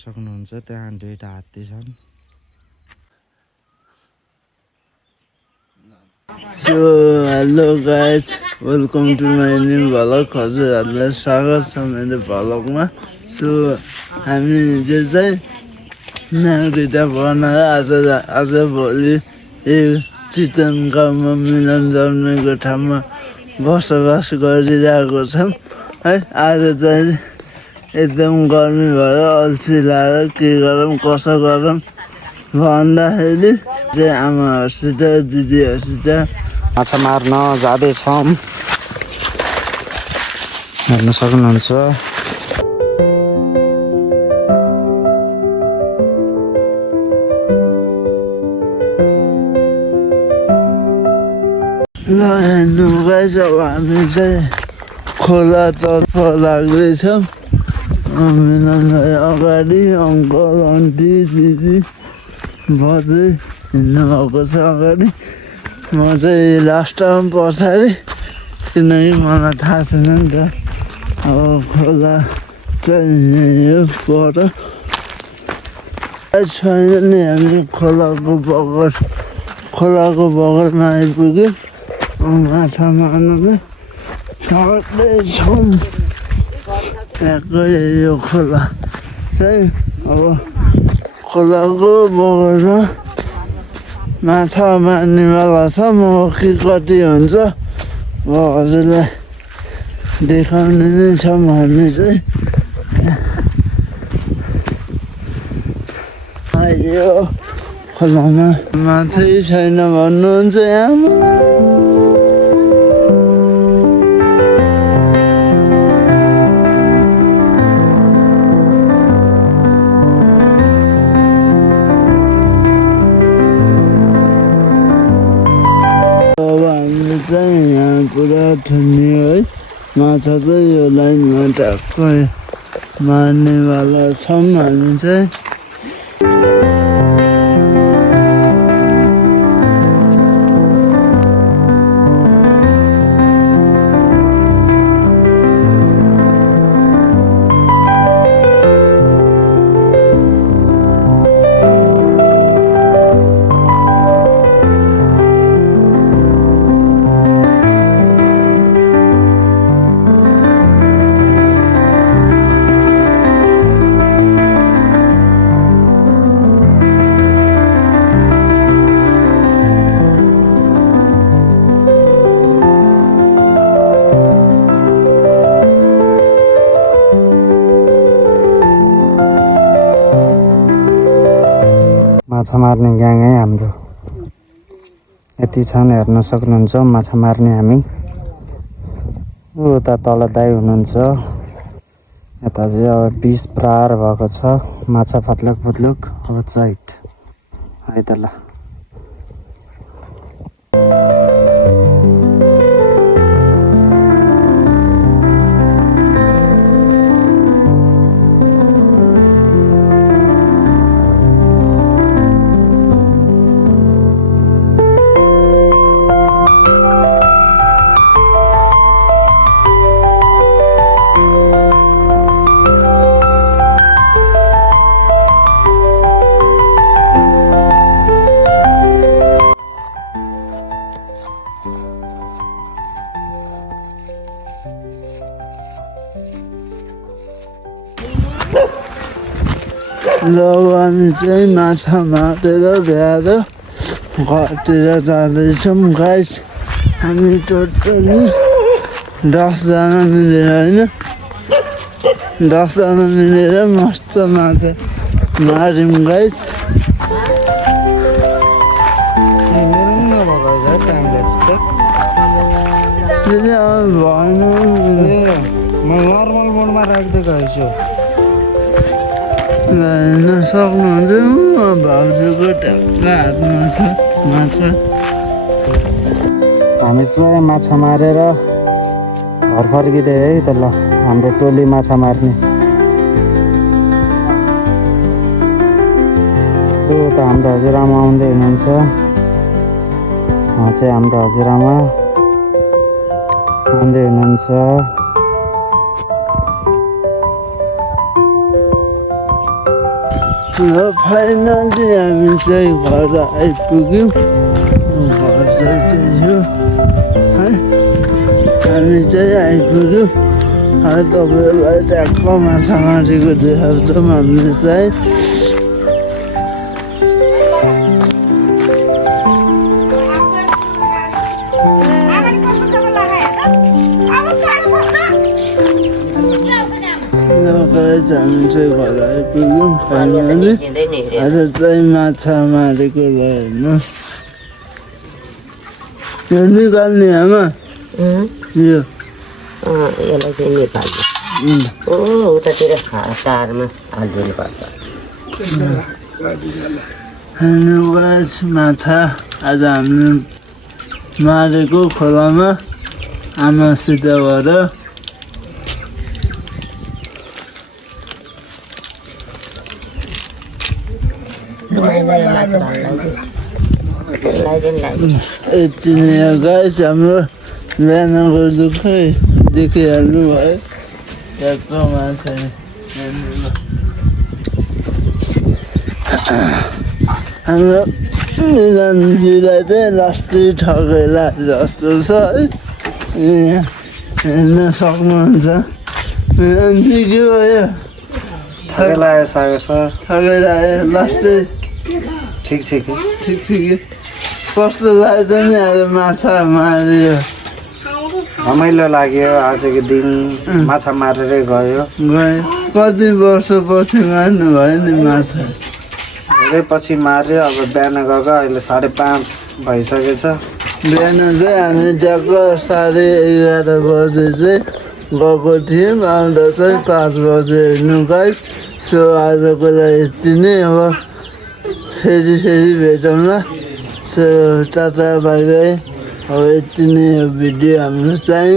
सक्नुहुन्छ त्यहाँ दुईटा हात्ती छन्। So hello guys, welcome to my new vlog. हजुरहरूलाई स्वागत छ मेरो भ्लगमा। सो हामी चाहिँ नागरिकता बनाएर आज भोलि यो चितवन गाउँमा मिलन जन्मेको ठाउँमा बसोबास गरिरहेको छौँ है। आज चाहिँ एकदम गर्मी भएर अल्छी लाएर के गरौँ कसो गरौँ भन्दाखेरि चाहिँ आमाहरूसित दिदीहरूसित माछा मार्न जाँदैछौँ। हेर्न सक्नुहुन्छ। ल हेर्नु गाइस, अब हामी चाहिँ खोलातर्फ लाग्दैछौँ। मिलन भाइ अगाडि, अङ्कल आन्टी दिदी बजै हिँड्नु भएको छ अगाडि। म चाहिँ लास्टमा पछाडि, किनकि मलाई थाहा छैन नि त अब खोला चाहिँ यो पर छैन नि। हामी खोलाको बगरमा आइपुग्यो। माछा मार्नु चढ्दैछौँ। ठ्याक्कै यो खोला चाहिँ अब खोलाको बगरमा माछा मार्नेवाला छ। म के कति हुन्छ अब हजुरलाई देखाउने नै छौँ। हामी चाहिँ यो खोलामा माछै छैन भन्नुहुन्छ यहाँ। चाहिँ यहाँ पुरा ठुल्ने है माछा चाहिँ यो लाइनमा ट्याक्कै मार्नेवाला छौँ हामी चाहिँ। माछा मार्ने ग्याङ है हाम्रो यति छन्, हेर्न सक्नुहुन्छ। माछा मार्ने हामी उता तल दाइ हुनुहुन्छ। यता चाहिँ अब 20 प्रहार भएको छ। माछा फत्लुक अब चैत है त। ल हामी चाहिँ माछा मारेर भ्याएर घरतिर जाँदैछौँ गाइस। हामी टोटली 10 जना मिलेर होइन, 10 जना मिलेर मस्त माछा मार्यौँ गाइस। भएन, म नर्मल मोडमा राखिदिएको छु। हेर्न सक्नुहुन्छ भाउजूको ढ्याक्का हातमा छ माछा। हामी चाहिँ माछा मारेर घर फर्किँदै है त। ल हाम्रो टोली माछा मार्ने त हाम्रो हजुरआमा आउँदै हुनुहुन्छ। उहाँ चाहिँ हाम्रो हजुरआमा आउँदै हुनुहुन्छ। फाइनली हामी चाहिँ घर आइपुग्यौँ घर चाहिँ त्यही हो है हामी चाहिँ आइपुग्यौँ तपाईँहरूलाई ट्याक्क माछा मारेको देखाउँछौँ हामीले चाहिँ हामी चाहिँ घर आइपुग्यौँ फाइनली आज चाहिँ माछा मारेको ल हेर्नुहोस् यो निकाल्ने आमा यो यसलाई चाहिँ निकाल्नु उतातिर तारमा हालिदिनुपर्छ हेर्नुहोस् माछा आज हामीले मारेको खोलामा आमासित गएर यति नै हो गाइस हाम्रो बिहानको दुःखै देखिहाल्नु भयो ट्याक्क माछा हाम्रो निरञ्जीलाई चाहिँ लास्टै ठगेला जस्तो छ है हेर्न सक्नुहुन्छ निरञ्जी के भयो ठगेलायो साग सर ठगेलायो लास्टै ठिक छ कि ठिक कस्तो लाग्छ नि आज माछा माऱ्यो रमाइलो लाग्यो आजको दिन माछा मारेरै गयो गएँ कति वर्षपछि मार्नु भयो नि माछा धेरै पछि मार्यो अब बिहान गएको अहिले 5:30 भइसकेछ बिहान चाहिँ हामी ट्याक्क 11:30 बजे चाहिँ गएको थियौँ आउँदा चाहिँ 5 बजे हेर्नु गाइस सो आजको लागि यति नै अब फेरि भेटौँला सो टाटा बाई बाई अब यति नै हो भिडियो हाम्रो चाहिँ